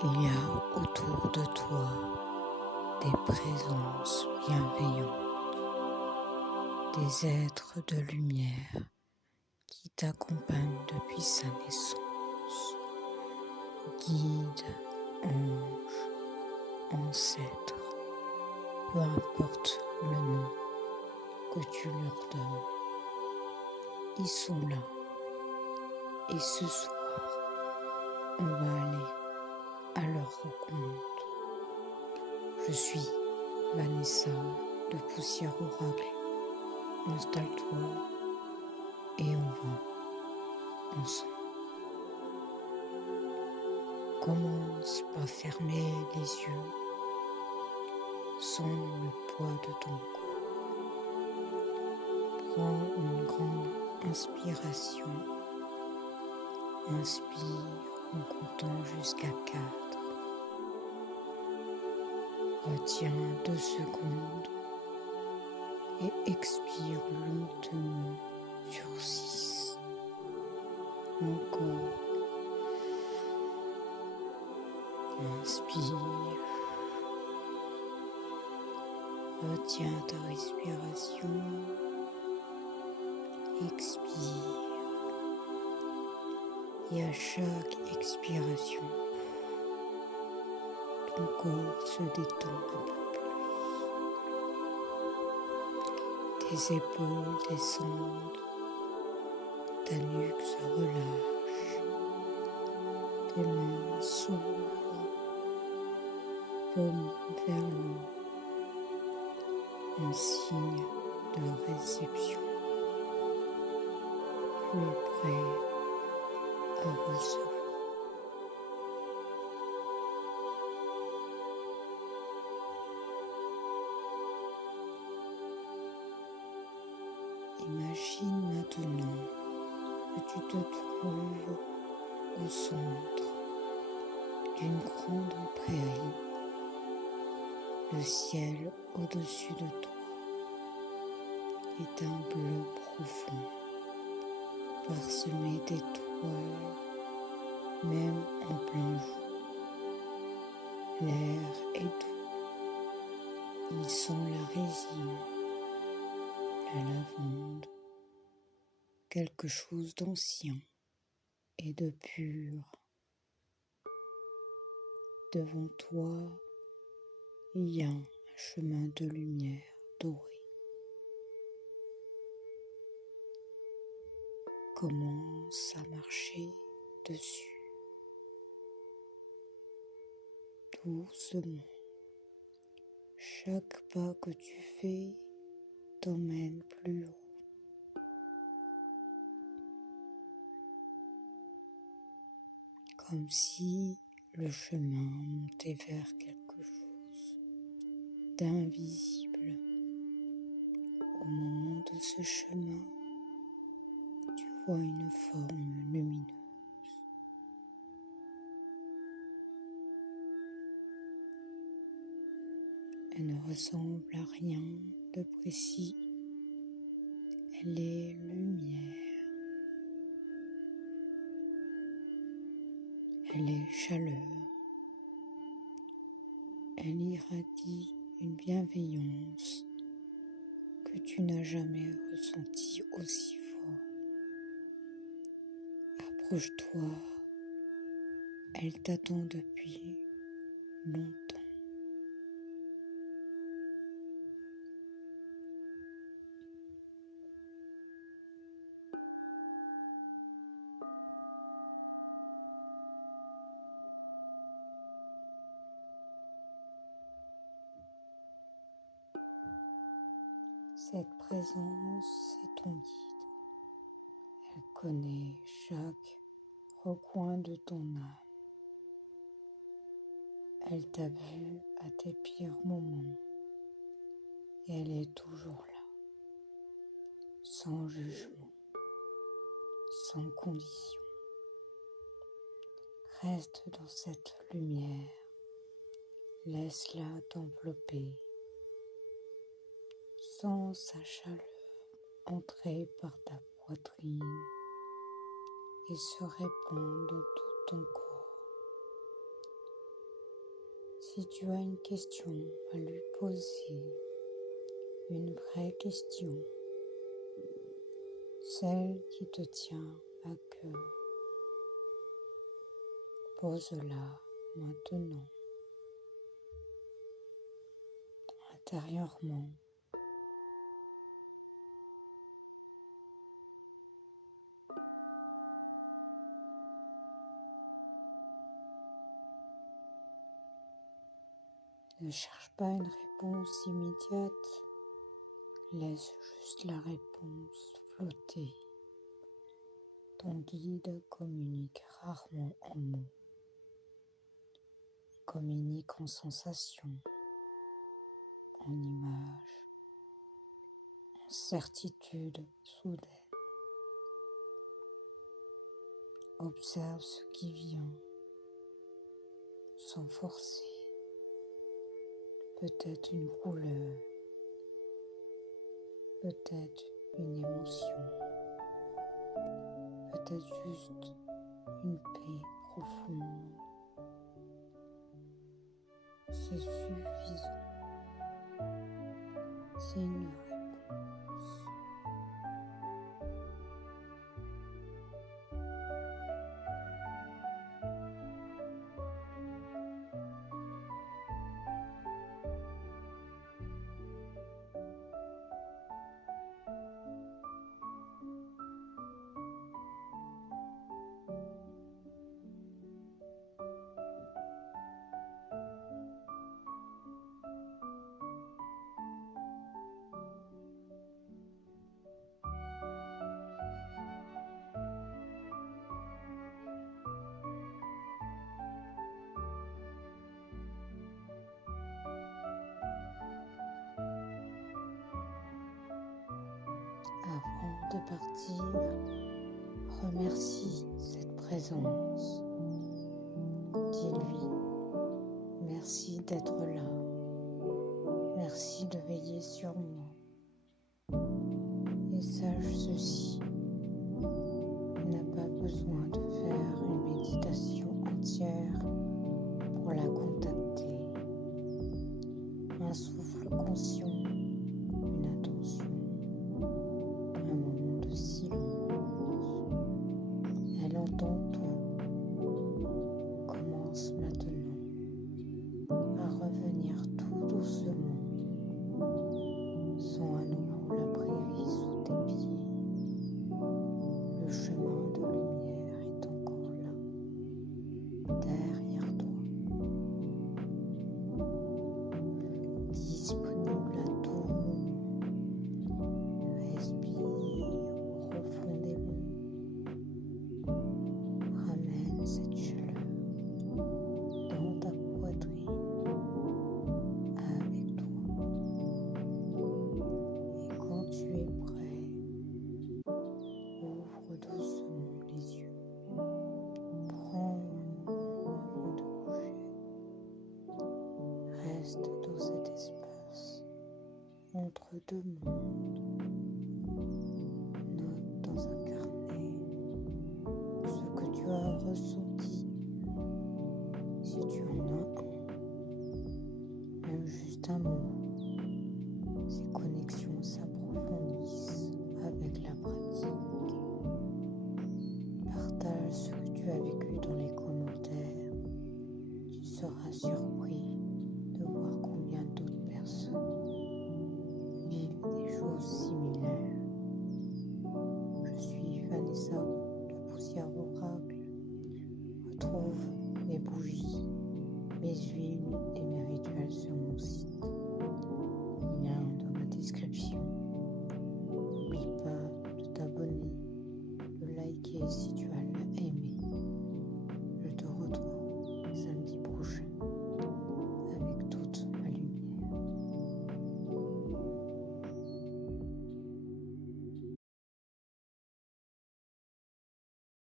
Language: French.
Il y a autour de toi des présences bienveillantes, des êtres de lumière qui t'accompagnent depuis sa naissance, guides, anges, ancêtres, peu importe le nom que tu leur donnes, ils sont là. Et ce soir, on va aller à leur rencontre. Je suis Vanessa de Poussière Oracle. Installe-toi et on va ensemble. Commence par fermer les yeux. Sens le poids de ton corps. Prends une grande inspiration. Inspire en comptant jusqu'à 4. Retiens 2 secondes et expire lentement sur 6. Encore. Inspire. Retiens ta respiration. Expire. Et à chaque expiration, ton corps se détend un peu plus. Tes épaules descendent. Ta nuque se relâche. Tes mains s'ouvrent. Paume vers le haut. En signe de réception. Tu es prêt à recevoir. Imagine maintenant que tu te trouves au centre d'une grande prairie. Le ciel au-dessus de toi est un bleu profond, parsemé d'étoiles, même en plein jour. L'air est doux, il sent la résine, la lavande, quelque chose d'ancien et de pur. Devant toi, il y a un chemin de lumière dorée. Commence à marcher dessus, doucement. Chaque pas que tu fais t'emmène plus haut. Comme si le chemin montait vers quelque chose d'invisible. Au moment de ce chemin, tu vois une forme lumineuse. Elle ne ressemble à rien de précis. Elle est lumière. Elle est chaleur. Elle irradie une bienveillance que tu n'as jamais ressentie aussi fort. Approche-toi. Elle t'attend depuis longtemps. Cette présence est ton guide. Elle connaît chaque recoin de ton âme. Elle t'a vu à tes pires moments et elle est toujours là, sans jugement, sans condition. Reste dans cette lumière, laisse-la t'envelopper. Sens sa chaleur entrer par ta poitrine et se répandre dans tout ton corps. Si tu as une question à lui poser, une vraie question, celle qui te tient à cœur, pose-la maintenant, intérieurement. Ne cherche pas une réponse immédiate, laisse juste la réponse flotter. Ton guide communique rarement en mots, il communique en sensations, en images, en certitude soudaine. Observe ce qui vient, sans forcer. Peut-être une couleur, peut-être une émotion, peut-être juste une paix profonde. C'est suffisant. C'est une réponse. Avant de partir, remercie cette présence. Dis-lui merci d'être là. Merci de veiller sur moi. Et sache ceci, tu n'as pas besoin de faire une méditation entière pour la contacter. Un souffle conscient, une attention, un moment de silence. Elle entend tout. Commence maintenant à revenir tout doucement, sans à nouveau la prairie sous tes pieds. Le chemin de lumière est encore là, derrière toi, disponible à tout moment. Respire profondément. Ramène cette chaleur dans ta poitrine avec toi. Et quand tu es prêt, ouvre doucement les yeux. Prends un moment avant de bouger. Reste dans cet espace entre deux mondes. Note dans un carnet ce que tu as ressenti, si tu en as un, même juste un mot. Ces connexions s'approfondissent avec la pratique. Partage ce que tu as vécu dans les commentaires. Tu seras surpris de voir combien d'autres personnes vivent des choses similaires. Je suis Vanessa de Poussière Oracle. Retrouve mes bougies, mes huiles et mes rituels sur mon site